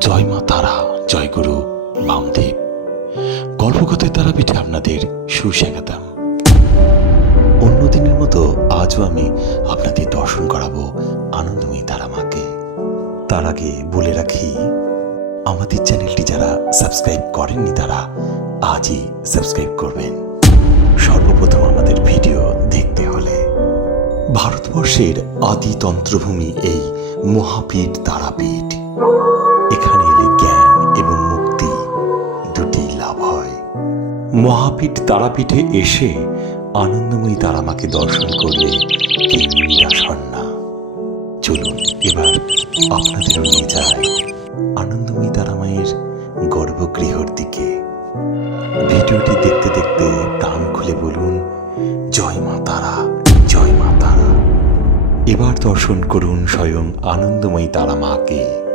জয় মা তারা, জয় গুরু বামদেব। গল্পকথায় তারাপীঠে আপনাদের সুস্বাগতম। অন্যদিনের মতো আজও আমি আপনাদের দর্শন করাবো আনন্দময়ী তারা মাকে। তার আগে বলে রাখি, আমাদের চ্যানেলটি যারা সাবস্ক্রাইব করেননি তারা আজই সাবস্ক্রাইব করবেন। সর্বপ্রথম আমাদের ভিডিও দেখতে হলে ভারতবর্ষের আদি তন্ত্রভূমি এই মহাপীঠ তারাপীঠ। এখানে এলে জ্ঞান এবং মুক্তি দুটি লাভ হয়। মহাপীঠ তারাপীঠে এসে আনন্দময়ী তারামাকে দর্শন করলে কেউ নিরাশ হন না। চলুন এবার আপনাদেরও নিয়ে যায় আনন্দময়ী তারামায়ের গর্ভগৃহর দিকে। ভিডিওটি দেখতে দেখতে প্রাণ খুলে বলুন, জয় মা তারা, জয় মা তারা। এবার দর্শন করুন স্বয়ং আনন্দময়ী তারা মাকে।